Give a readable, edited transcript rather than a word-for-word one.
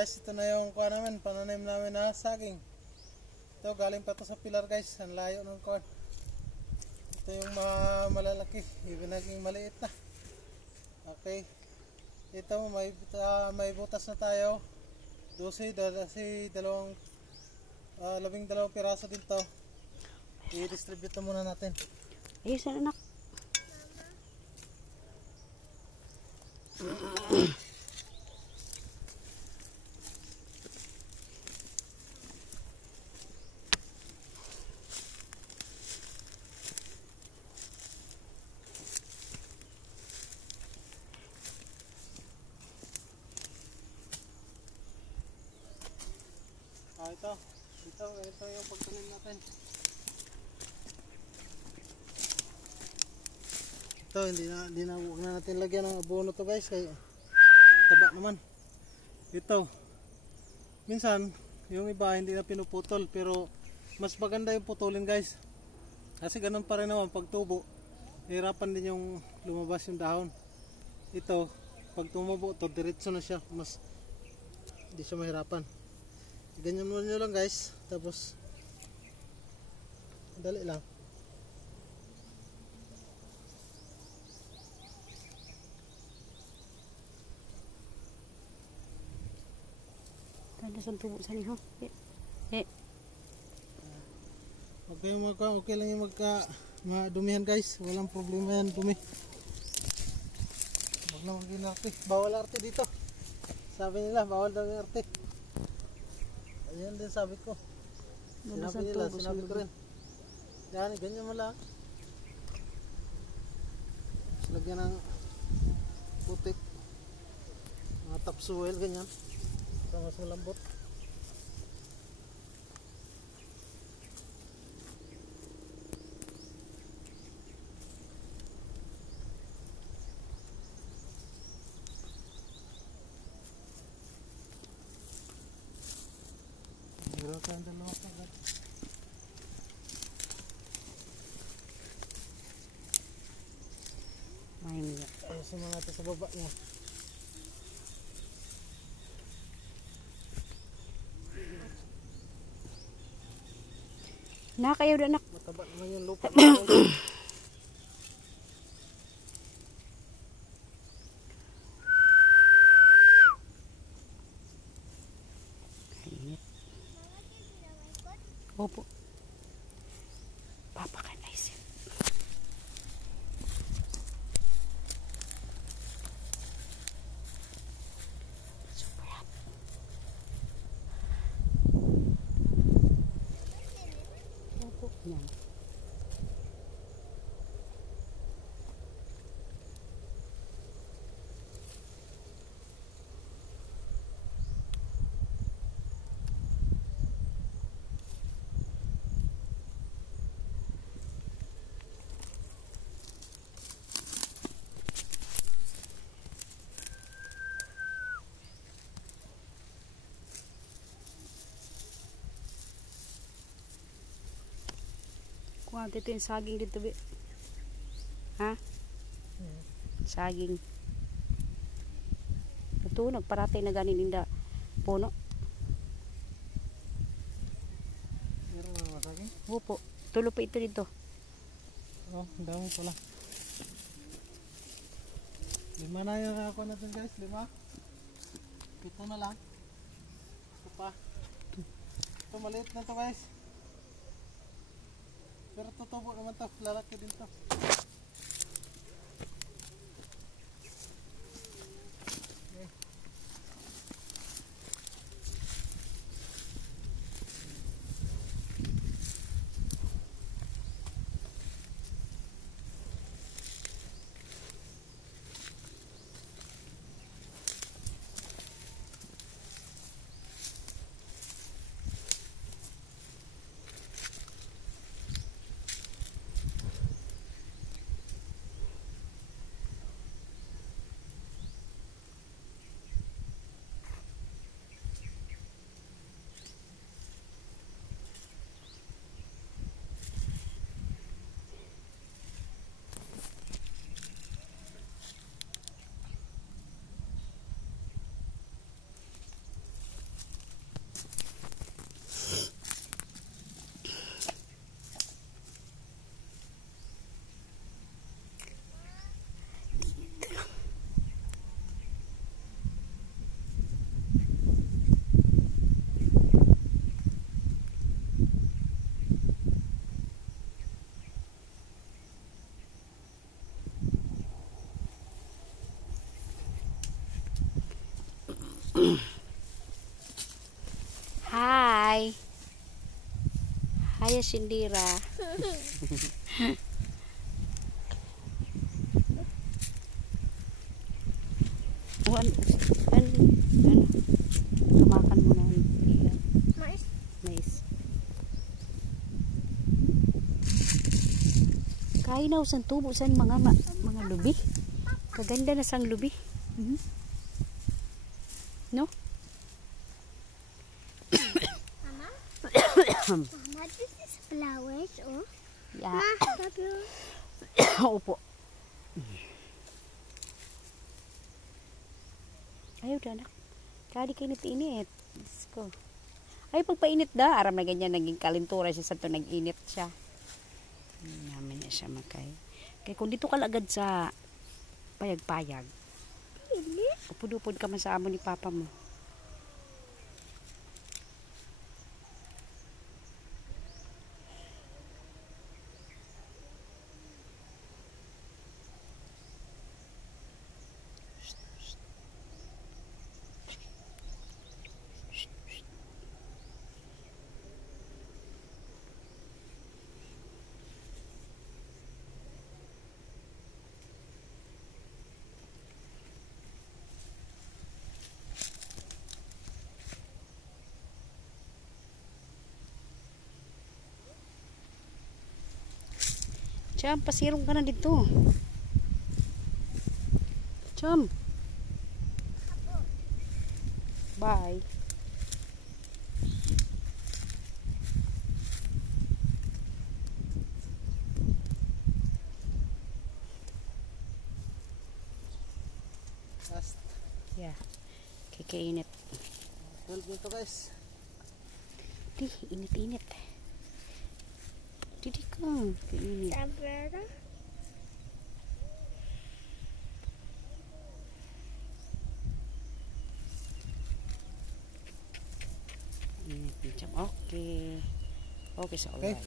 Guys, ito na yung kuha namin, pananim namin na saging. Ito, galing pa to sa pilar guys, ang layo ng kuha. Ito yung mga malalaki, even naging maliit na. Okay. Ito, may butas na tayo. 12, dalawang 12 piraso dito. I-distribute muna natin. Ayos na anak. Ito yung pagtanim natin. Ito, huwag na natin lagyan ng abono to guys, kaya taba naman. Ito, minsan yung iba hindi na pinuputol, pero mas maganda yung putulin guys, kasi ganun pa rin naman pag tubo, hirapan din yung lumabas yung dahon. Ito, pag tumubo to, diretso na siya, mas hindi siya mahirapan. Ganyan mo nyo lang guys, tapos dali lang. Kada sa tubo sa niho. Okay lang yung madumihan guys, walang problema yan, dumi. Huwag na mag-inarte, bawal arte dito. Sabi nila, bawal daw yung arte. Ayan din sabi ko. Sinabi nila, sinabi ko rin. Yan, ganyan mo lang. Lagyan ng putik, mga topsoil, ganyan. Para mas malambot. Meron tayong dalawa kagad. Ayusin mo natin sa baba niya. Nakayaw na anak. Mataba naman yung lupa. Opo. Papa can I see? Super hot. Opo. Yan. Kuha dito yung saging dito, be. Ha? Saging. Ito, nagparatay na ganin inda puno. Meron na mga saging? Opo. Tulo pa ito dito. Oh, ang dami pala. 5 na yung ako natin guys, 5. 7 na lang. Ito pa. Ito maliit na to guys. Pero tutubo naman to, lalaki din to. Hi. Hi, Shindira. Tumakan mo na. Mais. Mais. Kain na usang tubo san mga lubi. Kaganda na sang lubi. No? Mama? Mama, this is flowers, oh. Yeah. Ma, tayo. Opo. Ayaw da anak. Kadi kainit-init. Diyos ko. Ay, pagpainit da. Aram na ganyan. Naging kalintura siya sa ito. Nag-init siya. Namin na siya makay. Kaya kung dito ka lagad sa payag-payag. Upod-upod ka man sa amo ni papa mo. Cham, pasirong ka na dito. Cham. Bye. Last. Yeah. Kikainit. 12 nito guys. Di, init-init. Didi ka. Kainit. Sabrera. Init ni Cham. Okay. Okay sa Okay. alright.